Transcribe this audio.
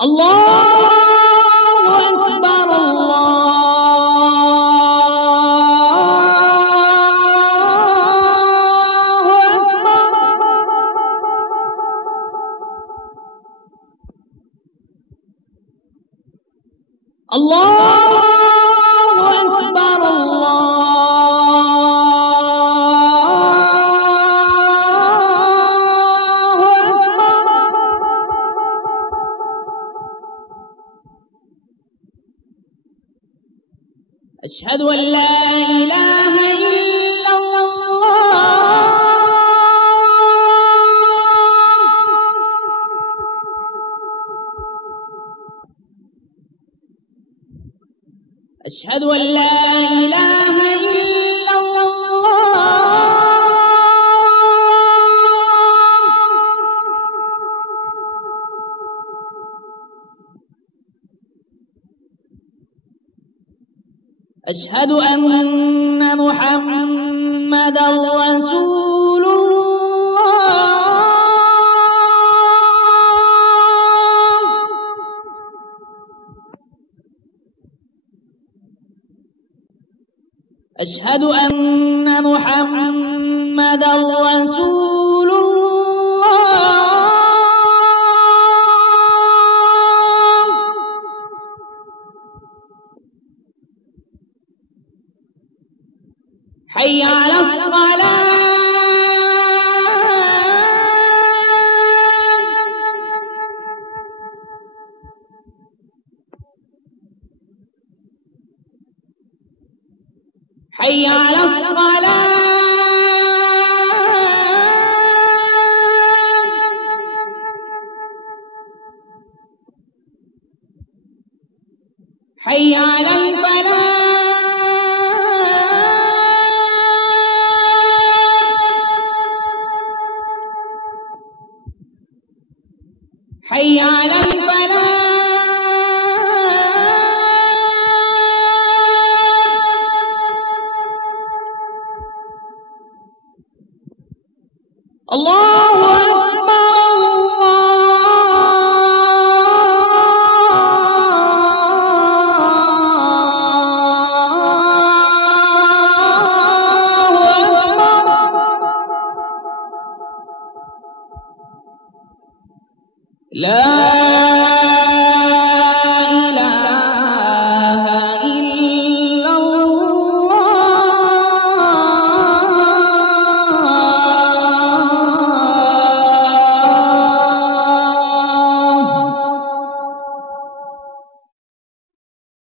الله أكبر الله أكبر. الله أكبر الله أكبر. أشهد أن لا إله إلا الله. أشهد أن لا إله إلا الله. أشهد أن محمدا رسول الله. أشهد أن محمدا رسول الله. حي على الصلاة. حي على الصلاة. حي على الفلاح. حي على الفلاح. الله أكبر الله أكبر. لا